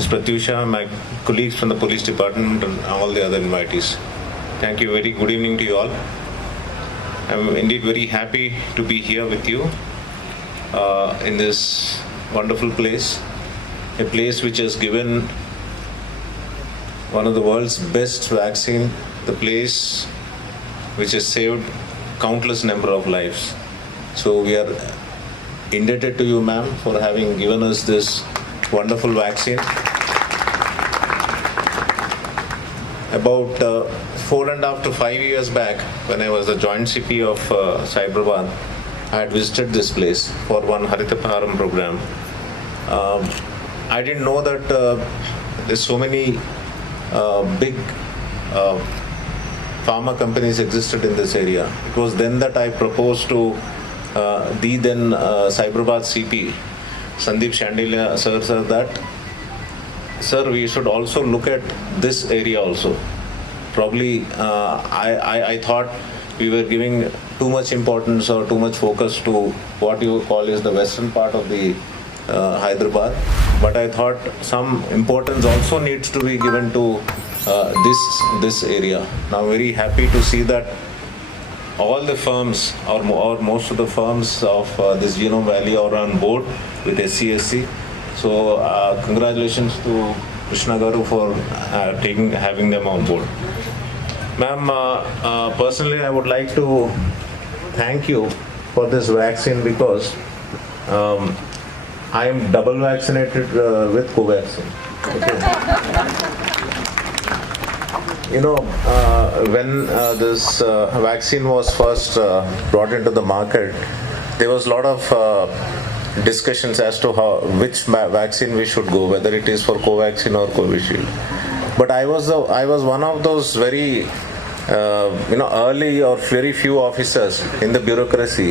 Ms. Pratyusha, my colleagues from the police department, and all the other invitees. Thank you. Very good evening to you all. I'm indeed very happy to be here with you in this wonderful place, a place which has given one of the world's best vaccine, the place which has saved countless number of lives. So we are indebted to you, ma'am, for having given us this wonderful vaccine. About 4.5 to 5 years back, when I was the joint CP of Cyberabad, I had visited this place for one Harita Paharam program. I didn't know that there's so many big pharma companies existed in this area. It was then that I proposed to the then Cyberabad CP, Sandeep Shandilya sir, that sir, we should also look at this area also. Probably I thought we were giving too much importance or too much focus to what you call is the western part of the Hyderabad, but I thought some importance also needs to be given to this area. Now very happy to see that all the firms or most of the firms of this Genome Valley are on board with SCSC. So congratulations to Krishna Garu for having them on board. Ma'am, personally I would like to thank you for this vaccine because I am double vaccinated with Covaxin. Okay. You know, when this vaccine was first brought into the market, there was a lot of discussions as to which vaccine we should go, whether it is for Covaxin or Covishield. But I was one of those very early or very few officers in the bureaucracy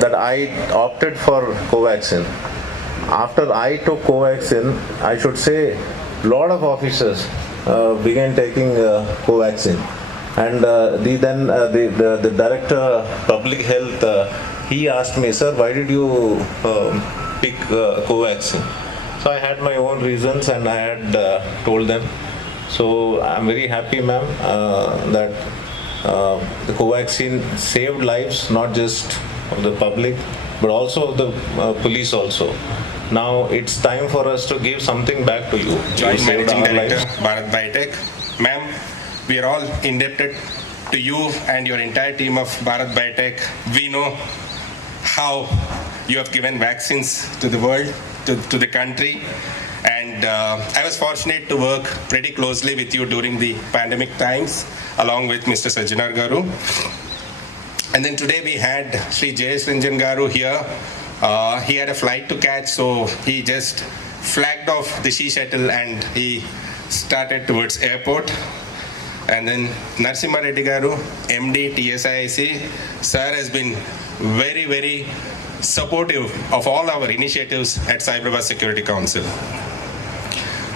that I opted for Covaxin. After I took Covaxin, I should say a lot of officers began taking Covaxin, and the director public health he asked me, sir, why did you pick Covaxin? So I had my own reasons and I had told them. So I'm very happy, ma'am, that the Covaxin saved lives, not just of the public, but also of the police also. Now it's time for us to give something back to you. Joint Managing Director, Bharat Biotech. Ma'am, we are all indebted to you and your entire team of Bharat Biotech. We know how you have given vaccines to the world, to the country. And I was fortunate to work pretty closely with you during the pandemic times, along with Mr. Sajjanar Garu. And then today we had Sri Jayesh Ranjan Garu here. He had a flight to catch, so he just flagged off the Sea Shuttle and he started towards airport. And then Narasimha Reddy Garu, MD, TSIC, sir has been very, very supportive of all our initiatives at Cyberabad Security Council.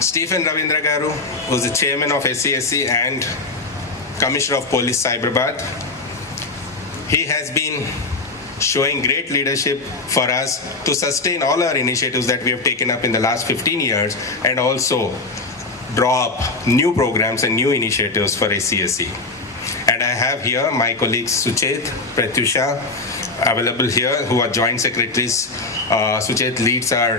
Stephen Ravindra Garu, who is the chairman of SCSC and Commissioner of Police Cyberabad, he has been showing great leadership for us to sustain all our initiatives that we have taken up in the last 15 years and also draw up new programs and new initiatives for SCSC. And I have here my colleagues Suchet, Pratyusha available here, who are joint secretaries. Suchet leads our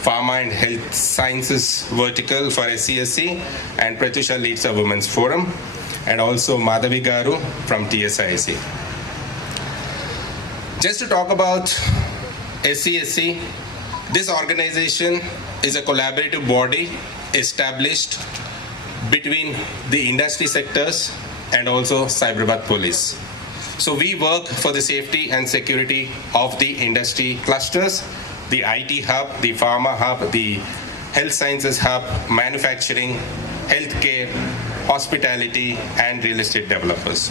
Pharma and Health Sciences vertical for SCSC, and Pratyusha leads our Women's Forum, and also Madhavi Garu from TSIC. Just to talk about SCSC, this organization is a collaborative body established between the industry sectors and also Cyberabad Police. So we work for the safety and security of the industry clusters, the IT hub, the pharma hub, the health sciences hub, manufacturing, healthcare, hospitality, and real estate developers.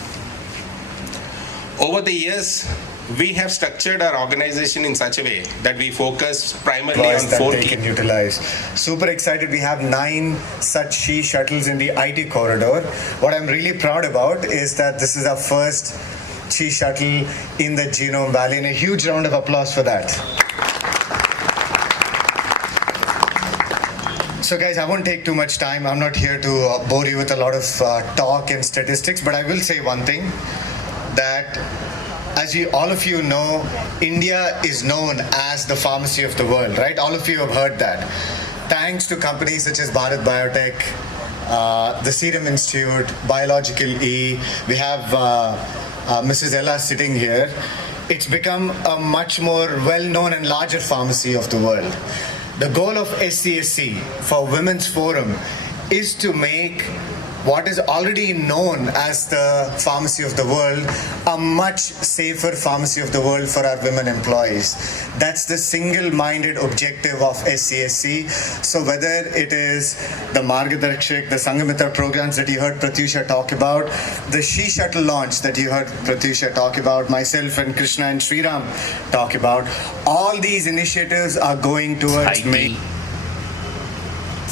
Over the years, we have structured our organization in such a way that we focus primarily on four key. Can utilize. Super excited. We have 9 such Sea Shuttles in the IT corridor. What I'm really proud about is that this is our first Sea Shuttle in the Genome Valley, and a huge round of applause for that. So guys, I won't take too much time. I'm not here to bore you with a lot of talk and statistics, but I will say one thing, that as all of you know, India is known as the pharmacy of the world, right? All of you have heard that. Thanks to companies such as Bharat Biotech, the Serum Institute, Biological E, we have Mrs. Ella sitting here. It's become a much more well-known and larger pharmacy of the world. The goal of SCSC for Women's Forum is to make what is already known as the pharmacy of the world a much safer pharmacy of the world for our women employees. That's the single-minded objective of SCSC. So whether it is the Margadarshak, the Sangamitra programs that you heard Pratyusha talk about, the She Shuttle launch that you heard Pratyusha talk about, myself and Krishna and Sriram talk about, all these initiatives are going towards making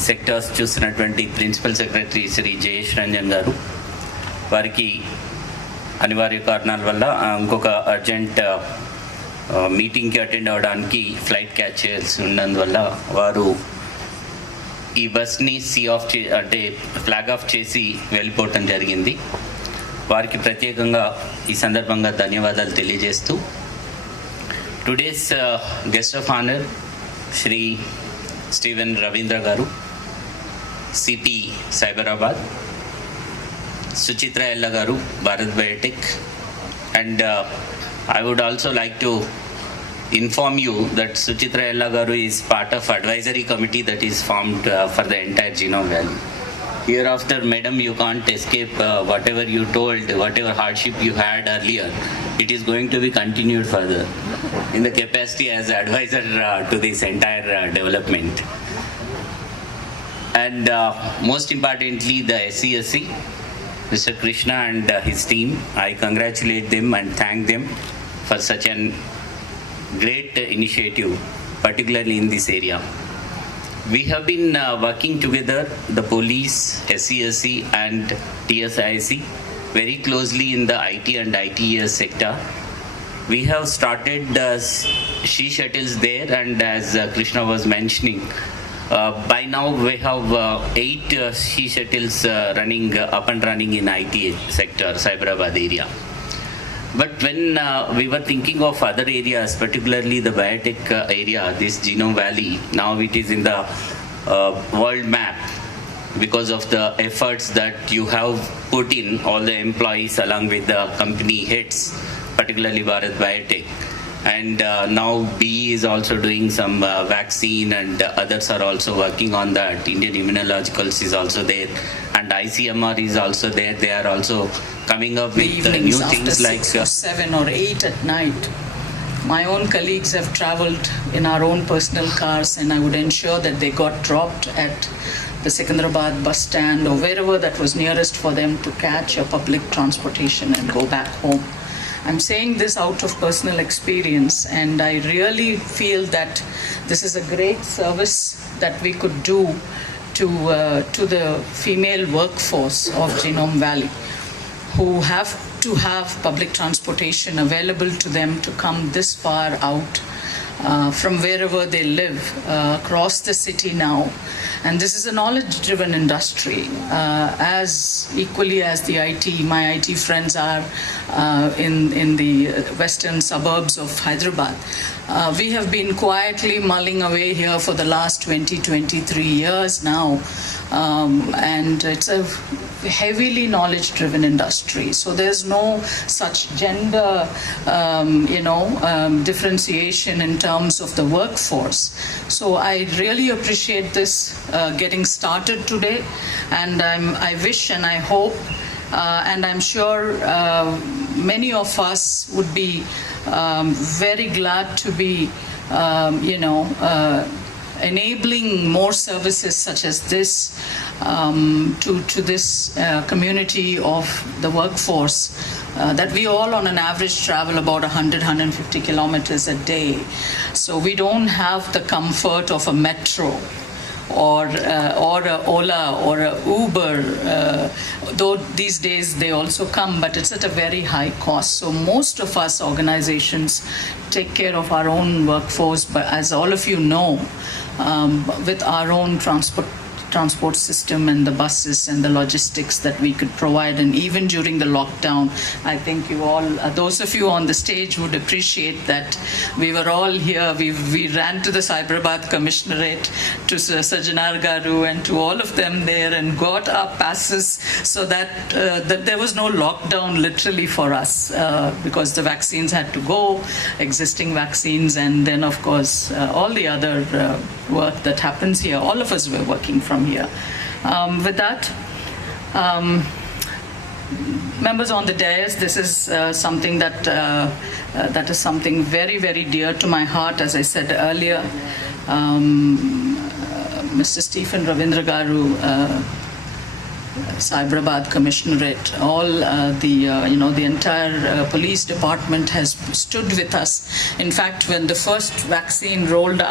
sectors చూసినటువంటి principal secretary Shri Jayesh Ranjan గారు, వారికి అనివార్య కారణాల వల్ల ఇంకొక urgent మీటింగ్కి attend అవ్వడానికి flight catch చేయాల్సి ఉన్నందువల్ల వారు ఈ బస్ని అంటే ఫ్లాగ్ ఆఫ్ చేసి వెళ్ళిపోవటం జరిగింది. వారికి ప్రత్యేకంగా ఈ సందర్భంగా ధన్యవాదాలు తెలియజేస్తూ, today's guest of honour Shri Steven Ravindra గారు, సిటీ సైబరాబాద్, సుచిత్ర ఎల్ల గారు, Bharat biotech, and I would also like to inform you that Suchitra Ella garu is part of advisory committee that is formed for the entire Genome Valley. Hereafter, madam, you can't escape whatever you told, whatever hardship you had earlier. It is going to be continued further in the capacity as advisor to this entire development. And most importantly, the SCSC, Mr. Krishna and his team, I congratulate them and thank them for such a great initiative, particularly in this area. We have been working together, the police, SCSC and TSIC, very closely in the IT and ITES sector. We have started She Shuttles there, and as Krishna was mentioning, by now we have 8 She Shuttles running up and running in IT sector, Cyberabad area. But when we were thinking of other areas, particularly the biotech area, this Genome Valley, now it is in the world map because of the efforts that you have put in, all the employees along with the company heads, particularly Bharat Biotech. And now BE is also doing some vaccine, and others are also working on that. Indian Immunologicals is also there, and ICMR is also there. They are also coming up with new things like 6 or 7 or 8 at night. My own colleagues have traveled in our own personal cars, and I would ensure that they got dropped at the Secunderabad bus stand or wherever that was nearest for them to catch a public transportation and go back home. I'm saying this out of personal experience, and I really feel that this is a great service that we could do to the female workforce of Genome Valley, who have to have public transportation available to them to come this far out from wherever they live across the city now. And this is a knowledge-driven industry, as equally as the IT. My IT friends are in the western suburbs of Hyderabad. We have been quietly mulling away here for the last 23 years now, and it's a heavily knowledge-driven industry. So there's no such gender, differentiation in terms of the workforce. So I really appreciate this getting started today, and I wish and I hope, and I'm sure many of us would be very glad to be, enabling more services such as this to this community of the workforce that we all on an average travel about 150 kilometers a day. So we don't have the comfort of a metro or a Ola or a Uber, though these days they also come, but it's at a very high cost. So most of us organizations take care of our own workforce, but as all of you know, with our own transport system and the buses and the logistics that we could provide. And even during the lockdown, I think you all, those of you on the stage would appreciate that we were all here. We ran to the Cyberabad Commissionerate, to Sajanar Garu and to all of them there and got our passes so that, that there was no lockdown literally for us because the vaccines had to go, existing vaccines, and then of course all the other work that happens here. All of us were working from here. With that, members on the dais, this is something that that is something very, very dear to my heart. As I said earlier, Mr. Stephen Ravindra Garu, Cyberabad Commissionerate, all the entire police department has stood with us. In fact, when the first vaccine rolled out,